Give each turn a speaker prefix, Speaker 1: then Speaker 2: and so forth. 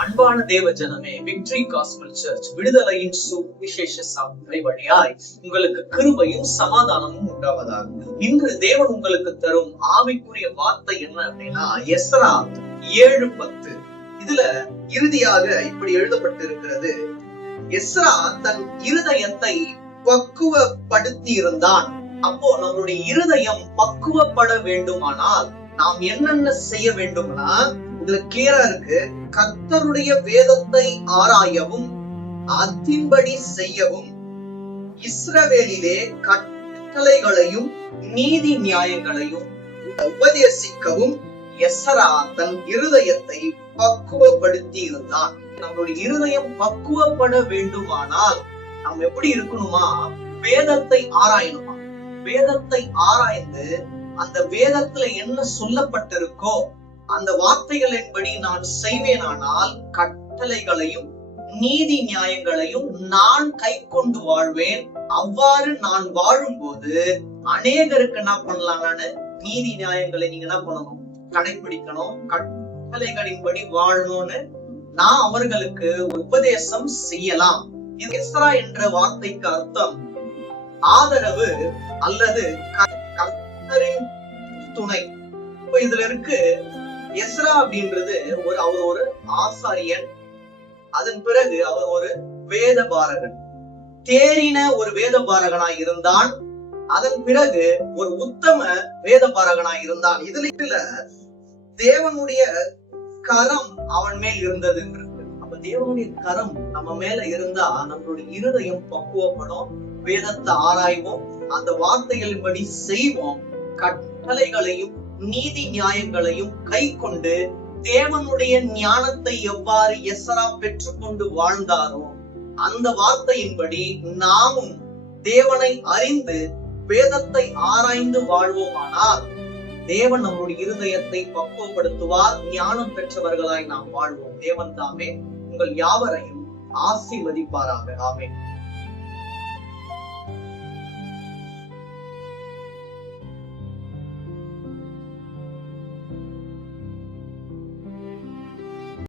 Speaker 1: அன்பான தேவ ஜனமே விக்டரி காஸ்மல் சர்ச் விடுதலையின் சுவிசேஷ சபை வழியாய் உங்களுக்கு கிருபையும் சமாதானமும் உண்டாவதாக. இன்று தேவன் உங்களுக்கு தரும் ஆவிக்குரிய வார்த்தை என்ன அப்படின்னா எஸ்ரா ஏழு பத்து. இதுல இறுதியாக இப்படி எழுதப்பட்டிருக்கிறது எஸ்ரா தன் இருதயத்தை பக்குவப்படுத்தி இருந்தான் அப்போ நம்மளுடைய இருதயம் பக்குவப்பட வேண்டுமானால் நாம் என்னென்ன செய்ய வேண்டும்னா இதுல கிளியரா இருக்கு. கத்தருடைய வேதத்தை ஆராயவும் அதின்படி செய்யவும் இஸ்ரவேலிலே கட்டளைகளையும் நீதி நியாயங்களையும் உபதேசிக்கவும் எசரா தன் இருதயத்தை பக்குவப்படுத்தி இருந்தான் நம்மளுடைய இருதயம் பக்குவப்பட வேண்டுமானால் நம்ம எப்படி இருக்கணுமா? வேதத்தை ஆராயணுமா? வேதத்தை ஆராய்ந்து அந்த வேதத்துல என்ன சொல்லப்பட்டிருக்கோ அந்த வார்த்தைகளின்படி நான் செய்வேனானால் கட்டளைகளையும் நீதி நியாயங்களையும் நான் கை கொண்டு வாழ்வேன். அவ்வாறு நான் வாழும்போது அநேகருக்கு என்ன பண்ணலாம்னு? நீதி நியாயங்களை நீங்க என்ன பண்ணணும்? கடைபிடிக்கணும் கட்டளைகளின்படி வாழணும்னு நான் அவர்களுக்கு உபதேசம் செய்யலாம். இது எஸ்ரா என்ற வார்த்தைக்கு அர்த்தம். ஆதரவு அல்லது கர்த்தரின் துணை. இப்ப இதுல இருக்கு எஸ்ரா அப்படின்றது ஒரு அவர் ஒரு ஆசாரியன். அதன் பிறகு அவர் ஒரு வேத பாரகன் தேறின ஒரு வேத பாரகனாய் இருந்தான். அதன் பிறகு ஒரு உத்தம வேத பாரகனாய் இருந்தான். இதுல தேவனுடைய கரம் அவன் மேல் இருந்தது. அப்ப தேவனுடைய கரம் நம்ம மேல இருந்தா நம்மளுடைய இருதயம் பக்குவப்படும். வேதத்தை ஆராய்வோம். அந்த வார்த்தைகளின்படி செய்வோம். கட்டளைகளையும் நீதி நியாயங்களையும் கை கொண்டு தேவனுடைய ஞானத்தை எவ்வாறு எசரா பெற்றுக்கொண்டு வாழ்ந்தாரோ அந்த வார்த்தையின்படி நாமும் தேவனை அறிந்து வேதத்தை ஆராய்ந்து வாழ்வோமானால் தேவன் நம்முடைய இருதயத்தை பக்குவப்படுத்துவார் ஞானம் பெற்றவர்களாய் நாம் வாழ்வோம். தேவன் தாமே உங்கள் யாவரையும் ஆசீர்வதிப்பாராக. ஆமே